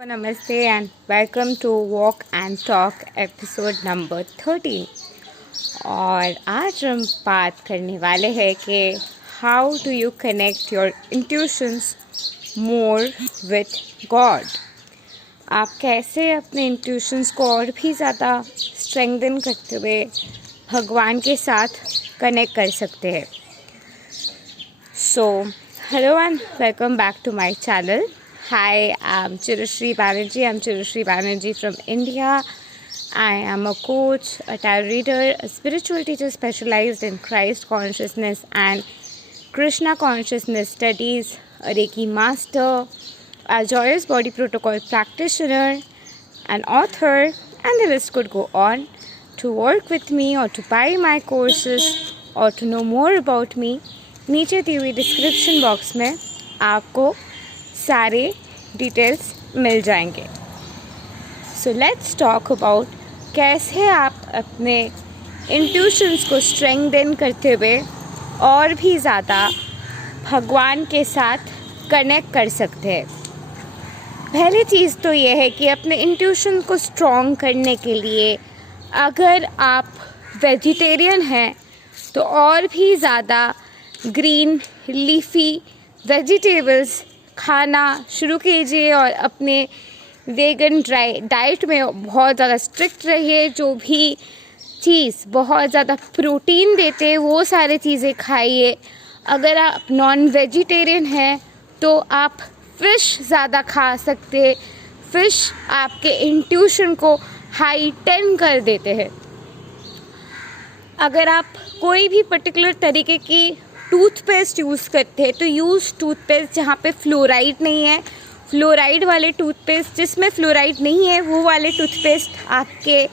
Namaste and welcome to Walk and Talk episode number 13। और आज हम बात करने वाले हैं कि how do you connect your intuitions more with God. आप कैसे अपने इंट्यूशंस को और भी ज़्यादा स्ट्रेंथन करते हुए भगवान के साथ कनेक्ट कर सकते हैं। So hello and welcome back to my channel. Hi, I'm Chirushree Banerjee. I'm Chirushree Banerjee from India. I am a coach, a tarot reader, a spiritual teacher specialized in Christ consciousness and Krishna consciousness studies, a Reiki master, a Joyous Body Protocol practitioner, an author, and the list could go on. To work with me or to buy my courses or to know more about me, नीचे दी हुई description box में आपको सारे details मिल जाएंगे। So let's talk about कैसे आप अपने intuitions को स्ट्रेंथन करते हुए और भी ज़्यादा भगवान के साथ कनेक्ट कर सकते हैं। पहली चीज़ तो ये है कि अपने इंट्यूशन को स्ट्रॉन्ग करने के लिए अगर आप वेजिटेरियन हैं तो और भी ज़्यादा ग्रीन लीफी वेजिटेबल्स खाना शुरू कीजिए और अपने वेगन डाइट में बहुत ज़्यादा स्ट्रिक्ट रहिए। जो भी चीज़ बहुत ज़्यादा प्रोटीन देते हैं वो सारी चीज़ें खाइए। अगर आप नॉन वेजिटेरियन हैं तो आप फ़िश ज़्यादा खा सकते हैं। फ़िश आपके इंट्यूशन को हाइटेन कर देते हैं। अगर आप कोई भी पर्टिकुलर तरीके की टूथपेस्ट यूज़ करते हैं तो यूज़ टूथपेस्ट जहाँ पे फ्लोराइड नहीं है। फ्लोराइड वाले टूथपेस्ट, जिसमें फ्लोराइड नहीं है, वो वाले टूथपेस्ट आपके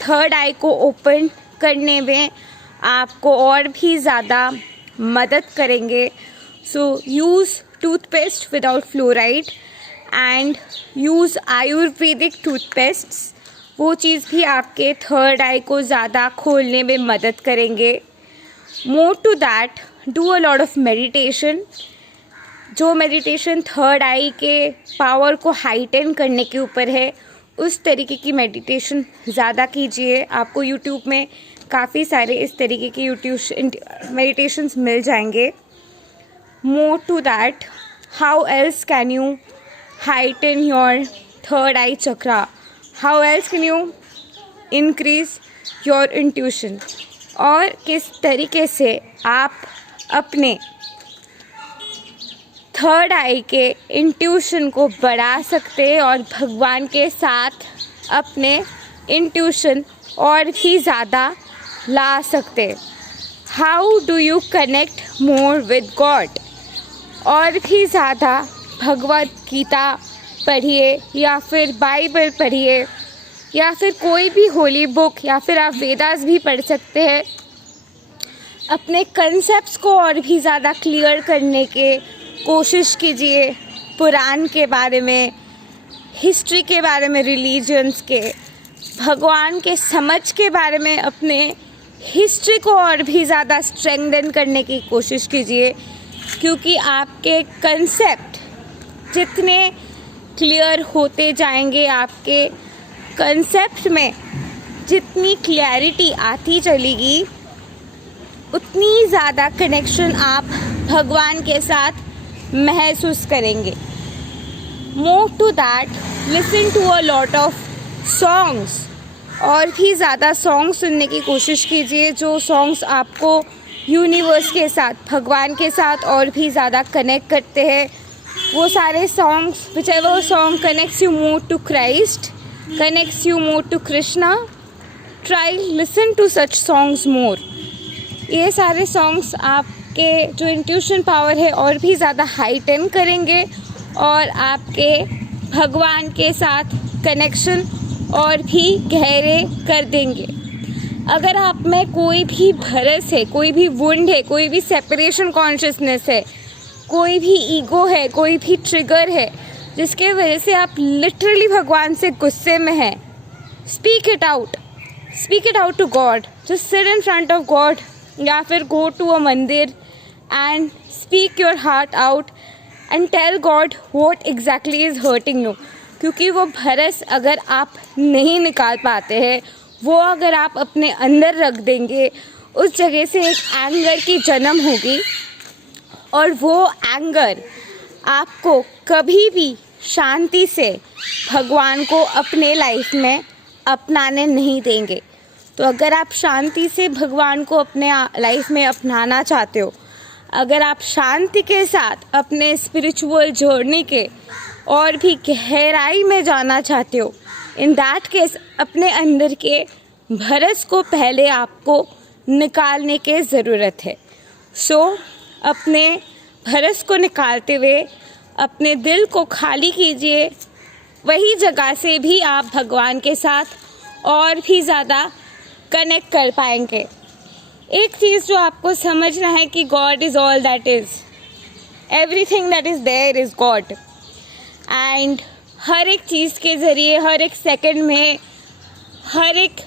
थर्ड आई को ओपन करने में आपको और भी ज़्यादा मदद करेंगे। So use toothpaste without fluoride and use ayurvedic toothpastes. वो चीज़ भी आपके थर्ड आई को ज़्यादा खोलने में मदद करेंगे। More to that, do a lot of meditation. जो मेडिटेशन थर्ड आई के पावर को हाइटेन करने के ऊपर है, उस तरीके की मेडिटेशन ज़्यादा कीजिए। आपको यूट्यूब में काफ़ी सारे इस तरीके के मेडिटेशंस मिल जाएंगे। More to that, how else can you heighten your third eye chakra? How else can you increase your intuition? और किस तरीके से आप अपने थर्ड आई के इंट्यूशन को बढ़ा सकते हैं और भगवान के साथ अपने इंट्यूशन और भी ज़्यादा ला सकते। How do you connect more with God? और भी ज़्यादा भगवद गीता पढ़िए या फिर बाइबल पढ़िए या फिर कोई भी होली बुक या फिर आप वेदास भी पढ़ सकते हैं। अपने कंसेप्ट्स को और भी ज़्यादा क्लियर करने के कोशिश कीजिए। पुराण के बारे में, हिस्ट्री के बारे में, रिलीजन्स के, भगवान के समझ के बारे में अपने हिस्ट्री को और भी ज़्यादा स्ट्रेंथन करने की कोशिश कीजिए। क्योंकि आपके कंसेप्ट जितने क्लियर होते जाएंगे, आपके कंसेप्ट में जितनी क्लैरिटी आती चलेगी, उतनी ज़्यादा कनेक्शन आप भगवान के साथ महसूस करेंगे। More to that, listen to a lot of songs. और भी ज़्यादा सॉन्ग सुनने की कोशिश कीजिए जो सॉन्ग्स आपको यूनिवर्स के साथ, भगवान के साथ और भी ज़्यादा कनेक्ट करते हैं। वो सारे songs, whichever song connects you more to Christ, connects you more to Krishna, try listen to such songs more। ये सारे सॉन्ग्स आपके जो इंट्यूशन पावर है और भी ज़्यादा हाइटेन करेंगे और आपके भगवान के साथ कनेक्शन और भी गहरे कर देंगे। अगर आप में कोई भी भरस है, कोई भी वुंड है, कोई भी सेपरेशन कॉन्शियसनेस है, कोई भी ईगो है, कोई भी ट्रिगर है जिसके वजह से आप लिटरली भगवान से गुस्से में हैं, speak it out. Speak it out to God. Just sit in front of God या फिर go to a mandir and speak your heart out and tell God what exactly is hurting you. क्योंकि वो भरस अगर आप नहीं निकाल पाते हैं, वो अगर आप अपने अंदर रख देंगे, उस जगह से एक एंगर की जन्म होगी और वो एंगर आपको कभी भी शांति से भगवान को अपने लाइफ में अपनाने नहीं देंगे। तो अगर आप शांति से भगवान को अपने लाइफ में अपनाना चाहते हो, अगर आप शांति के साथ अपने स्पिरिचुअल जर्नी के और भी गहराई में जाना चाहते हो, इन दैट केस अपने अंदर के भरस को पहले आपको निकालने की ज़रूरत है। सो अपने भरस को निकालते हुए अपने दिल को खाली कीजिए। वही जगह से भी आप भगवान के साथ और भी ज़्यादा कनेक्ट कर पाएंगे। एक चीज़ जो आपको समझना है कि God is all that is, everything that is there is God. And हर एक चीज़ के ज़रिए, हर एक सेकंड में, हर एक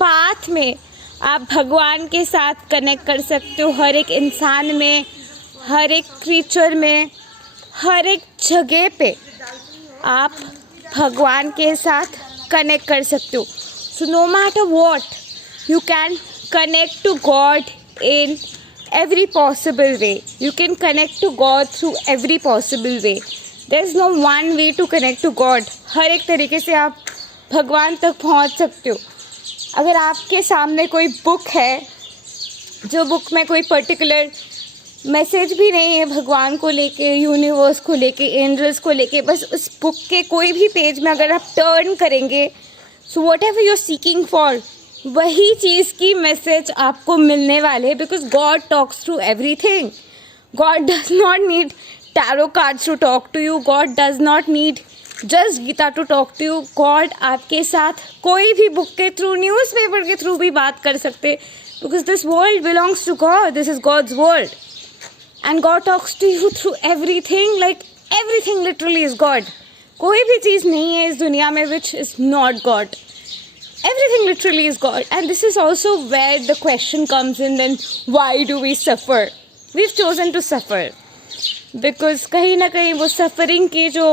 पाथ में आप भगवान के साथ कनेक्ट कर सकते हो। हर एक इंसान में, हर एक क्रीचर में, हर एक जगह पे आप भगवान के साथ कनेक्ट कर सकते हो। So no matter what, you can connect to God in every possible way. You can connect to God through every possible way. There is no one way to connect to God. हर एक तरीके से आप भगवान तक पहुंच सकते हो। अगर आपके सामने कोई बुक है, जो बुक में कोई पर्टिकुलर मैसेज भी नहीं है भगवान को लेके, यूनिवर्स को लेके, एंजल्स को लेके, बस उस बुक के कोई भी पेज में अगर आप टर्न करेंगे, so whatever you are seeking for, वही चीज़ की मैसेज आपको मिलने वाले है। Because God talks through everything. God does not need tarot cards to talk to you. God does not need just Gita to talk to you. God आपके साथ कोई भी बुक के थ्रू, न्यूज़पेपर के थ्रू भी बात कर सकते, because this world belongs to God, this is God's world. And God talks to you through everything, like everything literally is God. कोई भी चीज़ नहीं है इस दुनिया में which is not God. Everything literally is God. And this is also where the question comes in, then why do we suffer? We've chosen to suffer because कहीं ना कहीं वो सफरिंग की जो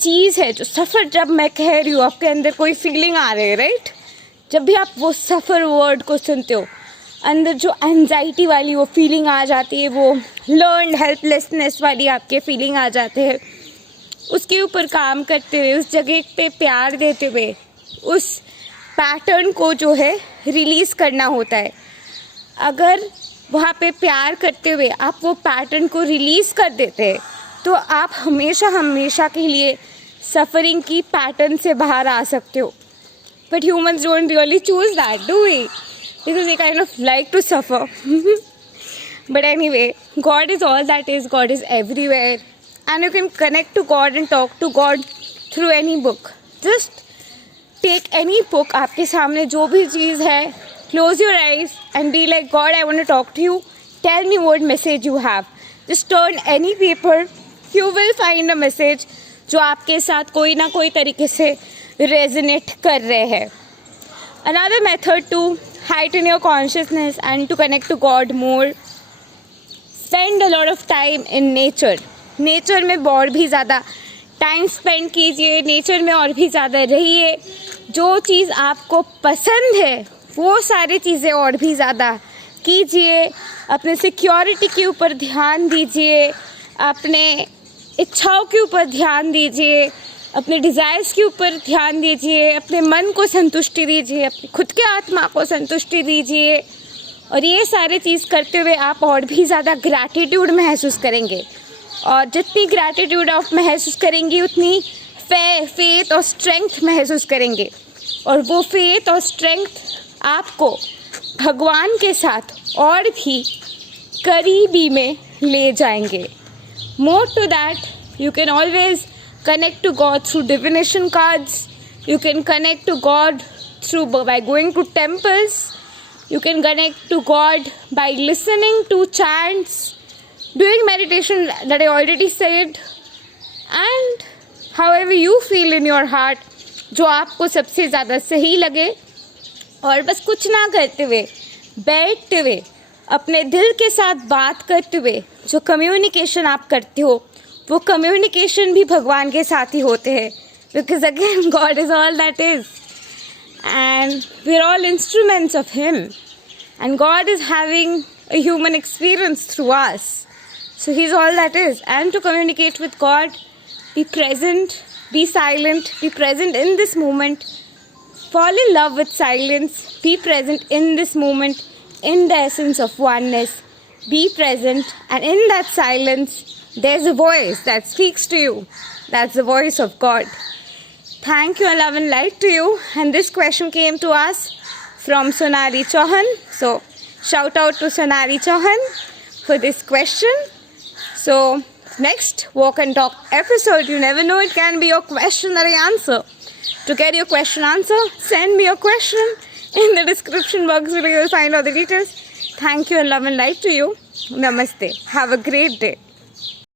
चीज़ है, जो सफ़र, जब मैं कह रही हूँ आपके अंदर कोई फीलिंग आ रही है, राइट? जब भी आप वो सफ़र वर्ड को सुनते हो, अंदर जो एंजाइटी वाली वो फीलिंग आ जाती है, वो लर्नड हेल्पलेसनेस वाली आपके फीलिंग आ जाते हैं, उसके ऊपर काम करते हुए, उस जगह पे प्यार देते हुए, उस पैटर्न को जो है रिलीज़ करना होता है। अगर वहाँ पे प्यार करते हुए आप वो पैटर्न को रिलीज़ कर देते हैं, तो आप हमेशा हमेशा के लिए सफ़रिंग की पैटर्न से बाहर आ सकते हो। But humans don't really choose that, do we? Because they kind of like to suffer. But anyway, God is all that is, God is everywhere, and you can connect to God and talk to God through any book. Just take any book, आपके सामने जो भी चीज़ है, close your eyes and be like, God I want to talk to you, tell me what message you have. Just turn any paper, you will find a message जो आपके साथ कोई ना कोई तरीके से रेजोनेट कर रहे हैं। Another method to heighten your consciousness and to connect to God more, spend a lot of time in nature. Nature में और भी ज़्यादा टाइम स्पेंड कीजिए, नेचर में और भी ज़्यादा रहिए। जो चीज़ आपको पसंद है वो सारी चीज़ें और भी ज़्यादा कीजिए। अपने सिक्योरिटी के ऊपर ध्यान दीजिए, अपने इच्छाओं के ऊपर ध्यान दीजिए, अपने डिज़ायर्स के ऊपर ध्यान दीजिए, अपने मन को संतुष्टि दीजिए, अपनी खुद के आत्मा को संतुष्टि दीजिए। और ये सारी चीज़ करते हुए आप और भी ज़्यादा ग्रैटिट्यूड महसूस करेंगे, और जितनी ग्रैटिट्यूड आप महसूस करेंगी उतनी फेथ और स्ट्रेंथ महसूस करेंगे, और वो फेथ और स्ट्रेंथ आपको भगवान के साथ और भी करीबी में ले जाएंगे। More to that, you can always connect to God through divination cards. You can connect to God by going to temples. You can connect to God by listening to chants, doing meditation that I already said, and however you feel in your heart, जो आपको सबसे ज़्यादा सही लगे। और बस कुछ ना करते हुए, बैठते हुए, अपने दिल के साथ बात करते हुए जो कम्युनिकेशन आप करते हो, वो कम्युनिकेशन भी भगवान के साथ ही होते हैं। Because again, God is all that is. And we're all instruments of Him. And God is having a human experience through us. So He's all that is. And to communicate with God, be present, be silent, be present in this moment. Fall in love with silence. Be present in this moment, in the essence of oneness. Be present, and in that silence, there's a voice that speaks to you. That's the voice of God. Thank you, and love and light to you. And this question came to us from Sonali Chauhan. So, shout out to Sonali Chauhan for this question. So, next Walk and Talk episode, you never know, it can be your question that I answer. To get your question answered, send me your question in the description box below. You'll find all the details. Thank you, and love and light to you. Namaste. Have a great day.